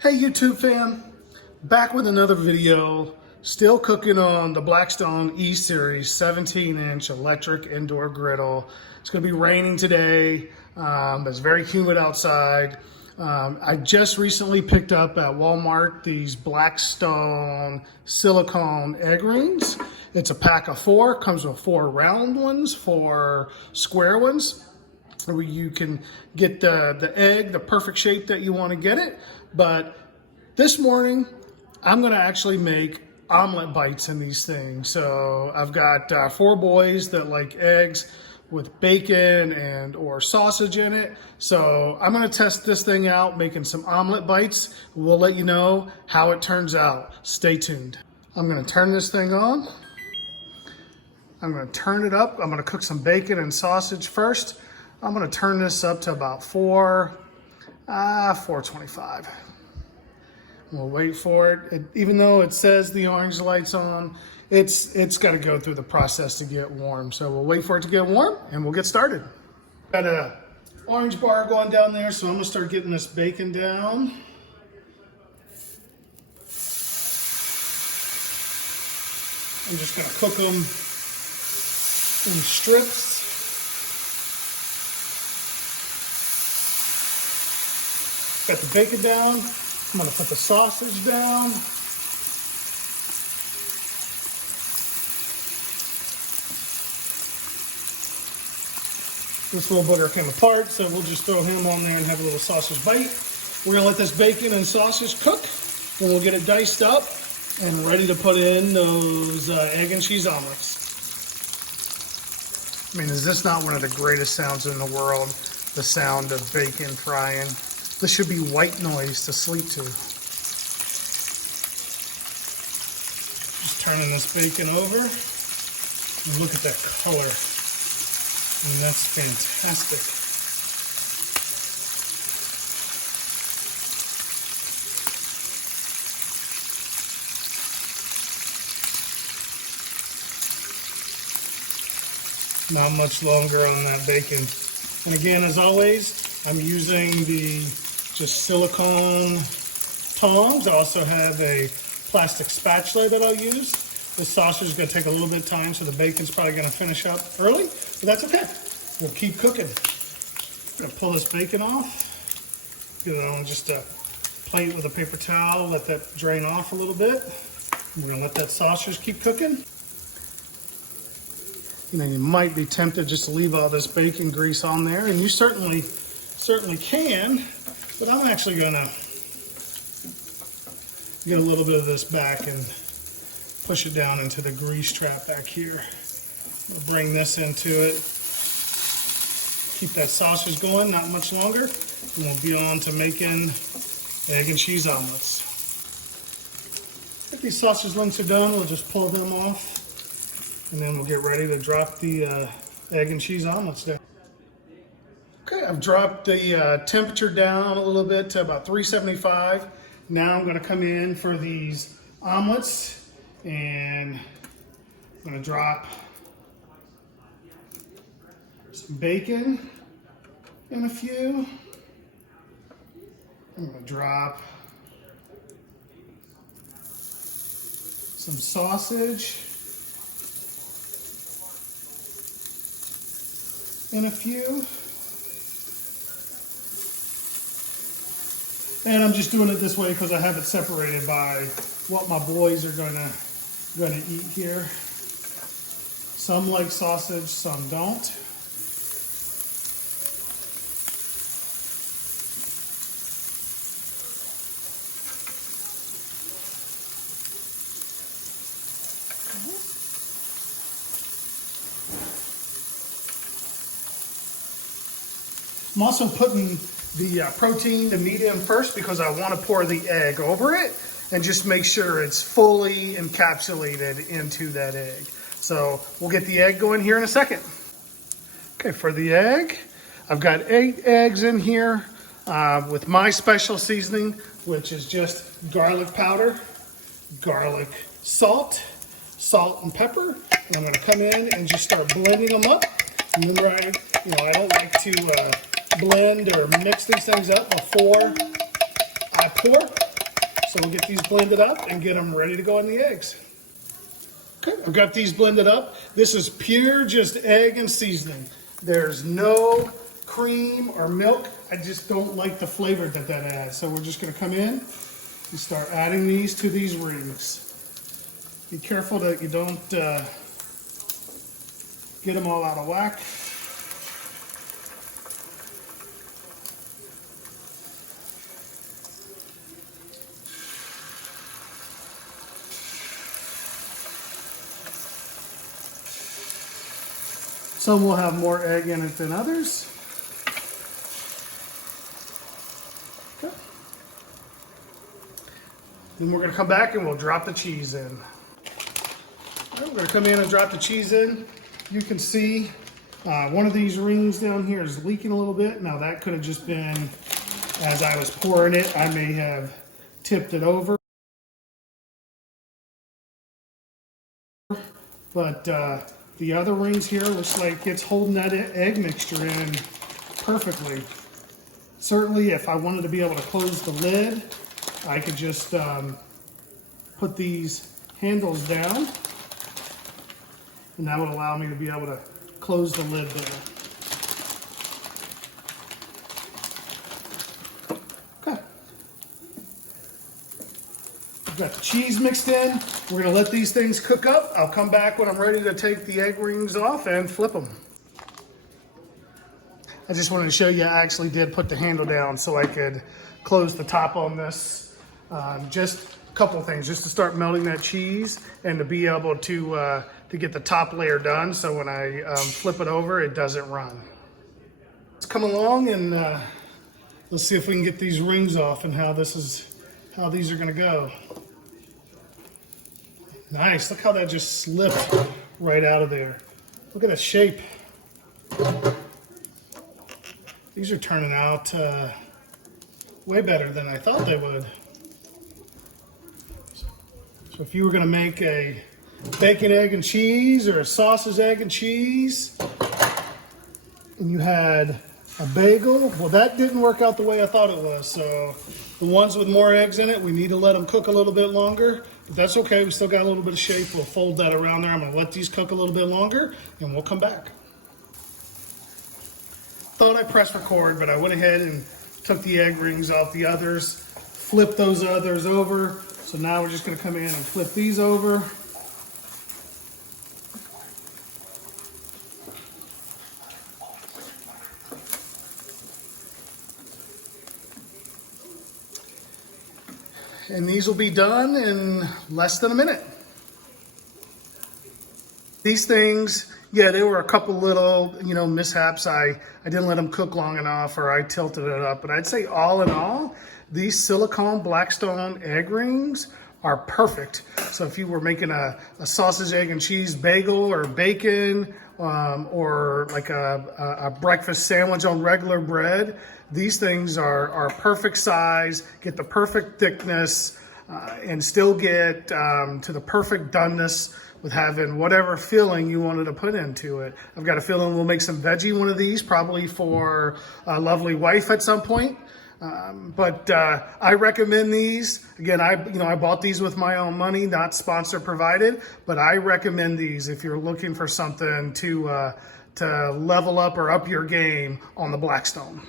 Hey YouTube fam, back with another video, still cooking on the Blackstone E-Series 17-inch electric indoor griddle. It's going to be raining today, it's very humid outside. I just recently picked up at Walmart these Blackstone silicone egg rings. It's a pack of 4, comes with 4 round ones, 4 square ones, where you can get the egg the perfect shape that you want to get it. But this morning, I'm gonna actually make omelet bites in these things. So I've got 4 boys that like eggs with bacon and or sausage in it. So I'm gonna test this thing out, making some omelet bites. We'll let you know how it turns out. Stay tuned. I'm gonna turn this thing on. I'm gonna turn it up. I'm gonna cook some bacon and sausage first. I'm gonna turn this up to about 425. We'll wait for it. Even though it says the orange light's on, it's got to go through the process to get warm. So we'll wait for it to get warm and we'll get started. Got a orange bar going down there, so I'm gonna start getting this bacon down. I'm just gonna cook them in strips. Got the bacon down. I'm gonna put the sausage down. This little booger came apart, so we'll just throw him on there and have a little sausage bite. We're gonna let this bacon and sausage cook, then we'll get it diced up and ready to put in those egg and cheese omelets. I mean, is this not one of the greatest sounds in the world? The sound of bacon frying. This should be white noise to sleep to. Just turning this bacon over. And look at that color. I mean, that's fantastic. Not much longer on that bacon. And again, as always, I'm using the just silicone tongs. I also have a plastic spatula that I'll use. The sausage is going to take a little bit of time, so the bacon's probably going to finish up early, but that's okay. We'll keep cooking. I'm going to pull this bacon off. Get it on just a plate with a paper towel, let that drain off a little bit. We're going to let that sausage keep cooking. You know, you might be tempted just to leave all this bacon grease on there, and you certainly can, but I'm actually gonna get a little bit of this back and push it down into the grease trap back here. We'll bring this into it. Keep that sausage going, not much longer, and we'll be on to making egg and cheese omelets. If these sausage links are done, we'll just pull them off, and then we'll get ready to drop the egg and cheese omelets down. Okay, I've dropped the temperature down a little bit to about 375. Now I'm gonna come in for these omelets, and I'm gonna drop some bacon in a few. I'm gonna drop some sausage in a few. And I'm just doing it this way because I have it separated by what my boys are gonna eat here. Some like sausage, some don't. I'm also putting the protein, the meat in first because I want to pour the egg over it and just make sure it's fully encapsulated into that egg. So we'll get the egg going here in a second. Okay, for the egg, I've got 8 eggs in here with my special seasoning, which is just garlic powder, garlic salt, salt and pepper. And I'm going to come in and just start blending them up. Remember, I don't like to blend or mix these things up before I pour. So we'll get these blended up and get them ready to go in the eggs. Okay, I've got these blended up. This is pure just egg and seasoning. There's no cream or milk. I just don't like the flavor that adds. So we're just gonna come in and start adding these to these rings. Be careful that you don't get them all out of whack. Some will have more egg in it than others. Okay. Then we're going to come back and we'll drop the cheese in. All right, we're going to come in and drop the cheese in. You can see one of these rings down here is leaking a little bit. Now that could have just been as I was pouring it, I may have tipped it over. But the other rings here looks like it's holding that egg mixture in perfectly. Certainly, if I wanted to be able to close the lid, I could just put these handles down, and that would allow me to be able to close the lid there. Okay. We've got the cheese mixed in. We're gonna let these things cook up. I'll come back when I'm ready to take the egg rings off and flip them. I just wanted to show you I actually did put the handle down so I could close the top on this. Just a couple things, just to start melting that cheese and to be able to get the top layer done so when I flip it over, it doesn't run. Let's come along and let's see if we can get these rings off and how these are gonna go. Nice, look how that just slipped right out of there. Look at that shape. These are turning out way better than I thought they would. So if you were gonna make a bacon, egg, and cheese or a sausage, egg, and cheese, and you had a bagel, well, that didn't work out the way I thought it was. So the ones with more eggs in it, we need to let them cook a little bit longer. But that's okay, we still got a little bit of shape. We'll fold that around there. I'm gonna let these cook a little bit longer and we'll come back. Thought I pressed record, but I went ahead and took the egg rings off the others, flipped those others over. So now we're just gonna come in and flip these over. And these will be done in less than a minute. These things, yeah, there were a couple little, mishaps. I didn't let them cook long enough or I tilted it up. But I'd say all in all, these silicone Blackstone egg rings are perfect. So if you were making a sausage, egg, and cheese bagel or bacon or like a breakfast sandwich on regular bread, these things are perfect size, get the perfect thickness, and still get to the perfect doneness with having whatever filling you wanted to put into it. I've got a feeling we'll make some veggie one of these, probably for a lovely wife at some point. But I recommend these. Again, I bought these with my own money, not sponsor provided, but I recommend these if you're looking for something to level up or up your game on the Blackstone.